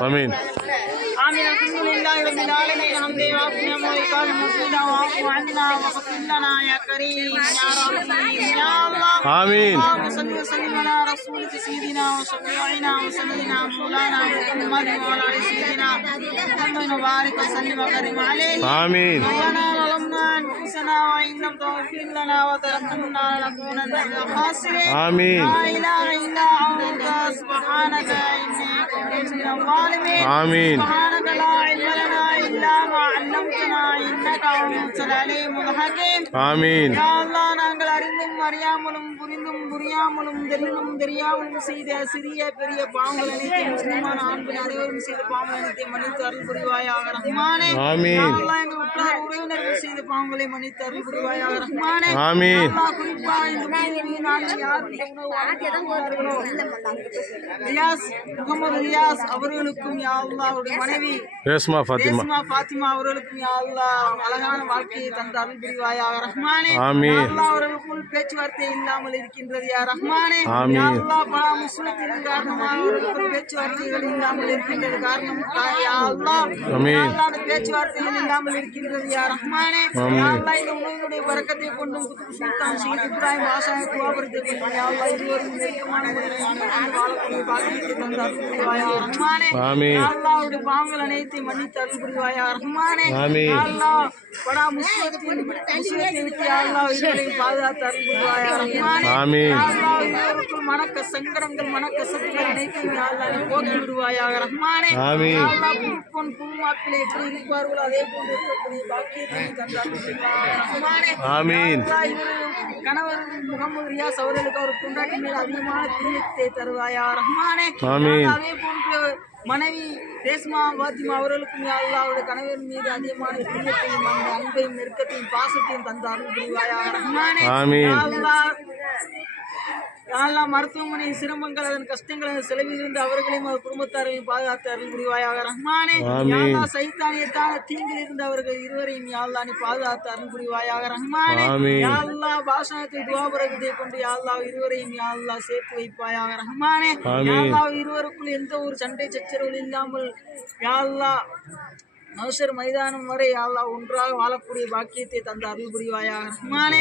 آمين. آمين. الحمد لله رب العالمين حمدا وافنا وإكرام مسلم وعفو عنا وغفر لنا يا كريم يا رحيم يا الله آمين. اللهم صل وسلم على رسولك سيدنا وشفيعنا وسندنا مولانا محمد وعلى سيدنا محمد وبارك وسلم وكرم عليه آمين. مولانا ظلمنا أنفسنا وإن لم تغفر لنا وترحمنا لنكونن من الخاسرين. آمين. لا إله إلا أنت سبحانك إني كنت من الظالمين. آمين. سبحانك لا علم لنا إلا ما علمتنا إنك أنت العليم الحكيم. آمين. يا الله அறிந்தும் அறியாமலும் புரிந்தும் புரியாமலும் தெரிந்தும் தெரியாமலும் செய்த சிறிய பெரிய பாவங்கள் அனைத்தையும் முஸ்லிமான ஆண்கள் அனைவரும் செய்த பாவங்கள் அனைத்தையும் மன்னித்து அருள் புரிவாயாக ரஹ்மானே எங்கள் உற்றார் உறவினர்கள் செய்த பாவங்களை மன்னித்து அருள் புரிவாயாக ரஹ்மானே ஆமீன். யா அல்லாஹ் குறிப்பா இந்த பூமியில் நாங்கள் யாருக்கு உணவு வழங்குகிறார்களோ, ரியாஸ் முகமது ரியாஸ் அவர்களுக்கும் யா அவருடைய மனைவி ரேஸ்மா ஃபாத்திமா. ஃபாத்திமா அவர்களுக்கும் யா அழகான வாழ்க்கையை தந்த அருள் புரிவாயாக ரஹ்மானே ஆமீன். அவர்களுக்குள் பேச்சுவார்த்தை இல்லாமல் இருக்கின்றது யா ரஹ்மானே பல முஸ்லித்தின் காரணமாக பேச்சுவார்த்தைகள் இல்லாமல் இருக்கின்றது காரணம் அந்த பேச்சுவார்த்தைகள் இல்லாமல் இருக்கின்றது யா ரஹ்மானே அல்லாஹ் இந்த உணவினுடைய வரக்கத்தை கொண்டும் சுல்தான் ஷீத் இப்ராஹிம் ஆசாய குவாபரத்தை கொண்டும் யா அல்லாஹ் இருவரும் நெருக்கமான வாழக்கூடிய பாக்கியத்தை தந்த அருள் புரிவாயா ரஹ்மானே ஆமீன். யா அல்லாஹ் அவருடைய பாவங்கள் அனைத்தையும் மன்னித்து அருள் புரிவாயா ரஹ்மானே அல்லாஹ் படா முஸ்லித்தின் முஸ்லித்தை விட்டு யா அல்லாஹ் இவர்களையும் ஆமீன். மனக்க சங்கடங்கள் மனக்க சத்துக்கள் அனைத்தையும் யா அல்லாஹ் நீ போக்கி விடுவாயாக ரஹ்மானே ஆமீன். புதுப்பொன் புதுமாப்பிள்ளை எப்படி இருப்பார்களோ அதே போன்று இருக்கக்கூடிய பாக்கியத்தை நீ தந்து அருள் புரிவாயாக ரஹ்மானே ஆமீன். கணவர் முகமது ரியாஸ் அவர்களுக்கு அவர் கொண்டாட்டி மேல் அதிகமான பிரியத்தை தருவாயா ரஹ்மானே ஆமீன். அதே மனைவி ரேஸ்மா பாத்திமா அவர்களுக்கும் யா அல்லாஹ் அவருடைய கணவர் மீது அதிகமான பிரியத்தையும் அந்த அன்பையும் நெருக்கத்தையும் பாசத்தையும் தந்த அருள் புரிவாயாக ரஹ்மானே அல்லாஹ் மருத்துவமனை சிரமங்கள் அதன் கஷ்டங்கள் அந்த செலவில் இருந்து அவர்களையும் அவர் குடும்பத்தாரையும் பாதுகாத்து அருள் புரிவாயாக ரஹ்மானே ஆமீன். யா அல்லாஹ் சைத்தானியத்தான தீங்கில் இருந்து அவர்கள் இருவரையும் யா அல்லாஹ் நீ பாதுகாத்து அருள் புரிவாயாக ரஹ்மானே ஆமீன். யா அல்லாஹ் பாஷணத்தை துவாபரகத்தை கொண்டு யா அல்லாஹ் இருவரையும் யா அல்லாஹ் சேர்த்து வைப்பாயாக ரஹ்மானே ஆமீன். யா அல்லாஹ் இருவருக்குள் எந்த ஒரு சண்டை சச்சரவு இல்லாமல் யா மனுஷர் மைதானம் வரை யா அல்லாஹ் ஒன்றாக வாழக்கூடிய பாக்கியத்தை தந்த அருள் புரிவாயாக. ரஹ்மானே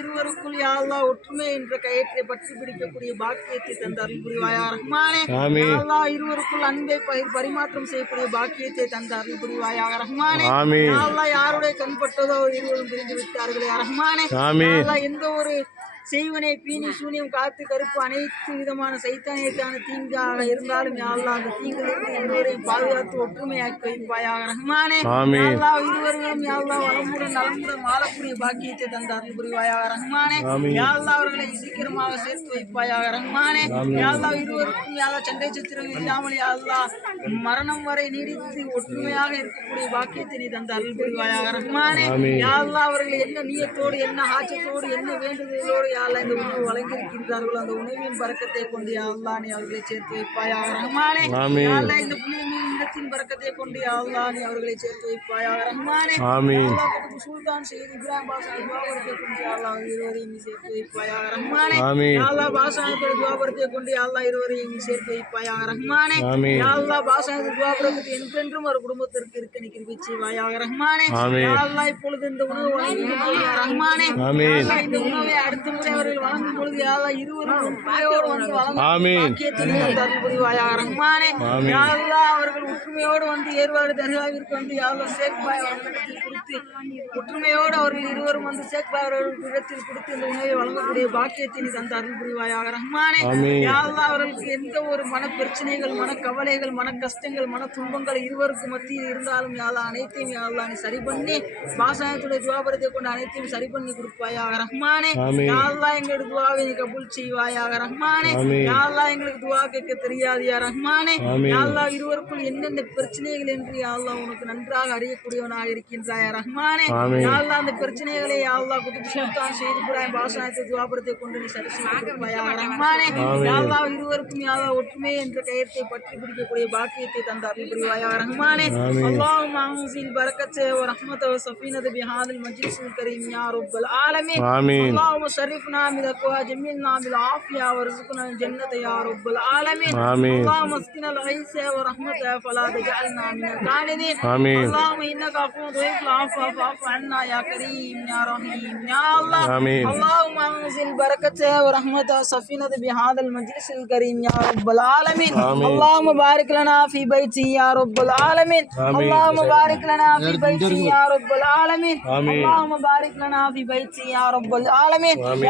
இருவருக்குள் யா அல்லாஹ் ஒற்றுமை என்ற கயிற்றை பற்றி பிடிக்கக்கூடிய பாக்கியத்தை தந்த அருள் புரிவாயாக. ரஹ்மானே ஆமீன். யா அல்லாஹ் இருவருக்குள் அன்பை பகிர் பரிமாற்றம் செய்யக்கூடிய பாக்கியத்தை தந்த அருள் புரிவாயாக. ரஹ்மானே ஆமீன். யா அல்லாஹ் யாருடைய கண்பட்டதோ இருவரும் பிரிந்து விட்டார்களே. ரஹ்மானே எந்த ஒரு செய்வனை பீனி சூனியம் காத்து கருப்பு அனைத்து விதமான சைத்தானியத்தான தீங்காக இருந்தாலும் யா அல்லாஹ் அந்த தீங்கிலிருந்து இருவரையும் பாதுகாத்து ஒற்றுமையாக்கி வைப்பாயாக ரஹ்மானே ஆமீன். யா அல்லாஹ் இருவரையும் யா அல்லாஹ் வளமுடன் நலமுடன் வாழக்கூடிய பாக்கியத்தை தந்த அருள் புரிவாயாக ரஹ்மானே ஆமீன். யா அல்லாஹ் அவர்களை சீக்கிரமாக சேர்த்து வைப்பாயாக ரஹ்மானே யா அல்லாஹ் இருவருக்கும் யா அல்லாஹ் சண்டை சத்திரம் இல்லாமல் யா அல்லாஹ் மரணம் வரை நீடித்து ஒற்றுமையாக இருக்கக்கூடிய பாக்கியத்தை நீ தந்த அருள் புரிவாயாக ரஹ்மானே ஆமீன். யா அல்லாஹ் அவர்கள் என்ன நியத்தோடு என்ன ஆச்சத்தோடு என்ன வேண்டுதலோடு யா அல்லாஹ் இந்த உணவு வழங்கியிருக்கின்றார்களோ அந்த உணவின் பறக்கத்தை கொண்டு யா அல்லாஹ் நீ அவர்களை சேர்த்து வைப்பாயாக ரஹ்மானே ஆமீன். யா அல்லாஹ் இந்த புனிதமின் இடத்தின் பறக்கத்தை கொண்டு யா அல்லாஹ் நீ அவர்களை சேர்த்து வைப்பாயாக ரஹ்மானே சுல்தான் ஷஹீத் இப்ராஹிம் பாஷா துவாபரத்தை கொண்டு யா அல்லாஹ் இருவரையும் சேர்த்து வைப்பாயாக ரஹ்மானே ஆமீன். யா அல்லாஹ் பாஷாவுடைய துவாபரத்தை கொண்டு யா அல்லாஹ் இருவரையும் சேர்த்து வைப்பாயாக ரஹ்மானே ஆமீன். யா அல்லாஹ் பாஷாவுடைய துவாபரத்துக்கு என்றென்றும் ஒரு குடும்பத்திற்கு இருக்க நீ கிருபை செய்வாயாக ரஹ்மானே ஆமீன். யா அல்லாஹ் இப்பொழுது இந்த உணவு யா ரஹ்மானே இந்த உணவை அடுத்த முறை அவர்கள் பொழுது யா அல்லாஹ் இருவரும் உண்மையோடு வந்து புரிவாயாக ரஹ்மானே அல்லாஹ் அவர்கள் ஒற்றுமையோடு வந்து ஏற்பாடு தர்காவிற்கு அவர்களிடத்தில் கொடுத்து ஒற்றுமையோடு அவர்கள் இருவரும் வந்து ஷேக் பாய் அவர்களிடத்தில் கொடுத்து இந்த உணவை வழங்கக்கூடிய பாக்கியத்தை நீ தந்து அருள் புரிவாயாக ரஹ்மானே ஆமீன். யா அல்லாஹ் அவர்களுக்கு எந்த ஒரு மன பிரச்சனைகள் மன கவலைகள் மன கஷ்டங்கள் மன துன்பங்கள் இருவருக்கு மத்தியில் இருந்தாலும் யா அல்லாஹ் அனைத்தையும் யா அல்லாஹ் நீ சரி பண்ணி பாசாயத்துடைய துவாபரத்தை கொண்டு அனைத்தையும் சரி பண்ணி கொடுப்பாயாக ரஹ்மானே ஆமீன். யாரெல்லாம் எங்களுக்கு துவாவினை கபூல் செய்வாயாக ரஹ்மானே. யாரெல்லாம் எங்களுக்கு துவா கேட்க தெரியாது யா ரஹ்மானே யாரெல்லாம் இருவருக்குள் என்னென்ன பிரச்சனைகள் என்று யாரெல்லாம் உனக்கு நன்றாக அறியக்கூடியவனாக இருக்கின்றாய் ரஹ்மானே. யாரெல்லாம் அந்த பிரச்சனைகளை யாரெல்லாம் குத்துப் சுல்தான் செய்து புறாய் பாசனத்தை துவாபுரத்தை கொண்டு நீ சரி ரஹ்மானே. யாரெல்லாம் இருவருக்கும் யாரெல்லாம் ஒற்றுமை என்ற கயத்தை பற்றி பிடிக்கக்கூடிய பாக்கியத்தை தந்த அருள் புரிவாயா ரஹ்மானே. அல்லாஹ் மாஹூசில் பரக்கத்து ரஹ்மத் சஃபீனது பிஹாதில் மஜீசுல் கரீம் யா ரப்பல் ஆலமீன். அல்லாஹ் ஷரீஃப் اللهم شرفنا بذكوها جميلنا بالعافية وارزقنا الجنة يا رب العالمين آمين. اللهم اسقنا الغيث ورحمته فلا تجعلنا من القانتين آمين. اللهم انك عفو تحب العفو فاعف عنا يا كريم يا رحيم يا الله آمين. اللهم انزل بركته ورحمته وسفينة بهذا المجلس الكريم يا رب العالمين آمين. اللهم بارك لنا في بيتي يا رب العالمين آمين. اللهم بارك لنا في بيتي يا رب العالمين آمين. اللهم بارك لنا في بيتي يا رب العالمين آمين.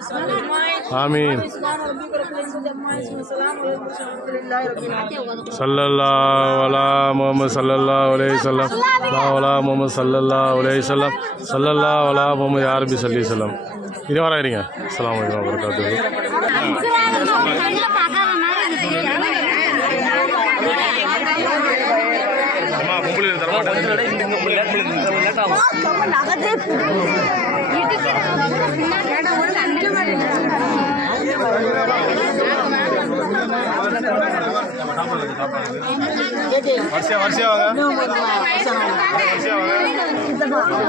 وعلى آله وصحبه أجمعين آمين سبحان ربك رب العزة عما يصفون وسلام على المرسلين والحمد لله رب العالمين சல்லல்லாஹு அலா முஹம்மது சல்லல்லாஹு அலைஹி வஸல்லம் லா அலா முஹம்மது சல்லல்லாஹு அலைஹி வஸல்லம் சல்லல்லாஹு அலா முஹம்மது யா ரப்பி ஸல்லி வஸல்லம் இது வர இருங்க அஸ்ஸலாமு அலைக்கும் வரகாத்துஹு அம்மா பொம்பளை தர வரிசையா வரிசையா வாங்க. வரிசையா வாங்க.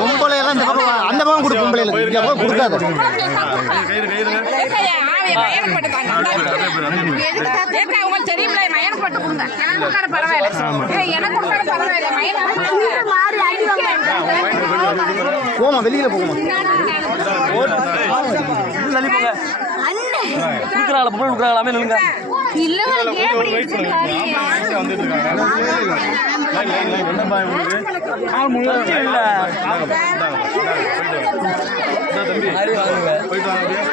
பொம்பளை எல்லாம் இந்த பக்கம் வா. அந்த பக்கம் கொடு பொம்பளைகளுக்கு இந்த பக்கம் கொடுக்காத. உங்களுக்கு கொடுங்க எனக்கு பரவாயில்ல. எனக்கு கொடுக்காத பரவாயில்ல. மயன் போமா வெளியில போமா கொடுக்குறாங்களா பொம்பளை கொடுக்குறாங்களாமே நில்லுங்க. இல்ல ஏன் வெயிட் பண்ணுங்க. வந்துட்டு இருக்காங்க. என்ன பாய் உங்களுக்கு ஆள் முழுவதும் இல்ல. போயிட்டு வாங்க அப்படியே.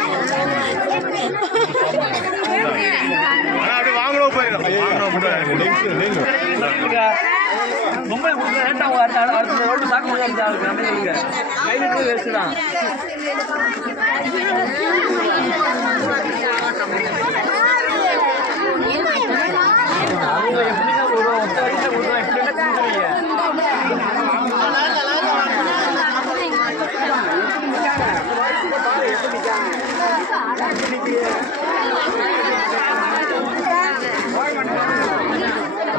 வாங்கணும் போயிடும் வாங்கணும் மட்டும் நீங்க நீங்க. பொம்பளை கொடுக்குற ரேட் அவங்க அடுத்த அடுத்த ரோடு சாக்க முடியாது ஆளுக்கு நம்ம நில்லுங்க கையில் இருக்கிறது வேஸ்ட் தான்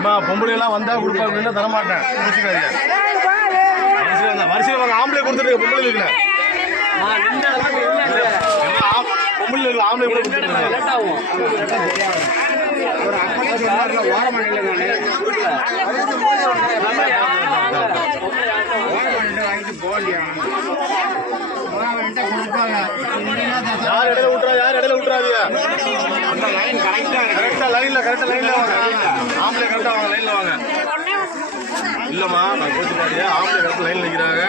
அம்மா பொம்பளை எல்லாம் கொடுப்பா அப்படின்னா தரமாட்டேன். முடிச்சுக்காதீங்க. வரிசையில் வந்தா வரிசையில் வாங்க ஆம்பளை கொடுத்துருக்க பொம்பளை இருக்கல இல்லை பொம்பளை இருக்கல ஆம்பளை கூட யார் இடையில விட்டுறா யார் இடையில விட்டுறாதியா அந்த லைன் கரெக்டா கரெக்டா லைன்ல கரெக்டா லைன்ல வாங்க. ஆம்பளை கரெக்டா வாங்க லைன்ல வாங்க. இல்லம்மா நான் கொடுத்து பாத்தியா ஆம்பளை கரெக்டா லைன்ல நிக்கிறாங்க.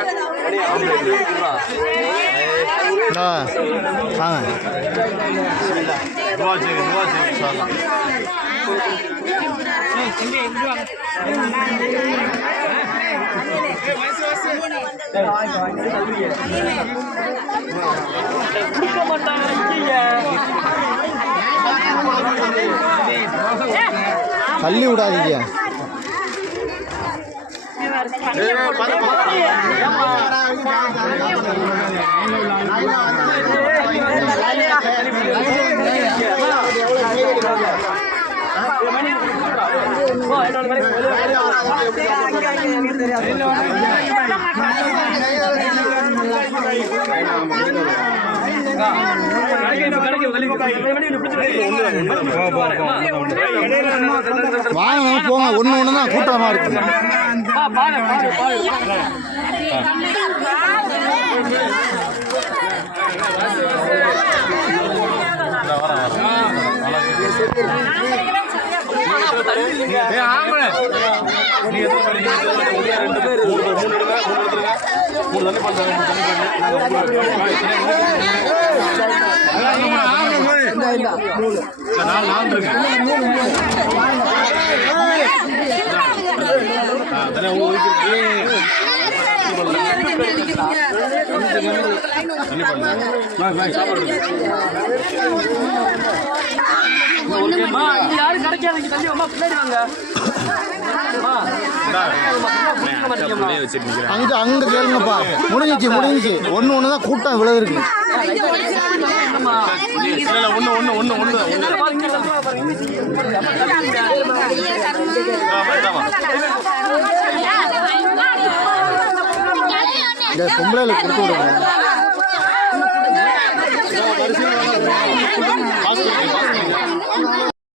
கொடுக்க மாட்டாங்க தள்ளி விடாதீங்க ஏய், வாங்க போங்க. ஒன்று ஒன்று தான் கூட்டமாக இருக்கு ஆம்பளை. மூணு கிடைக்காது இங்க தள்ளி அம்மா பின்னாடி வாங்க அங்கே அங்கே கேளுங்கப்பா. முடிஞ்சிச்சு முடிஞ்சிச்சு. ஒன்று ஒன்று தான் கூட்டம் இவ்வளோ இருக்கு. வா. ஆமா, இந்தாம்மா. இந்த பொம்பளைகளுக்கு கொடுத்து விடுங்க.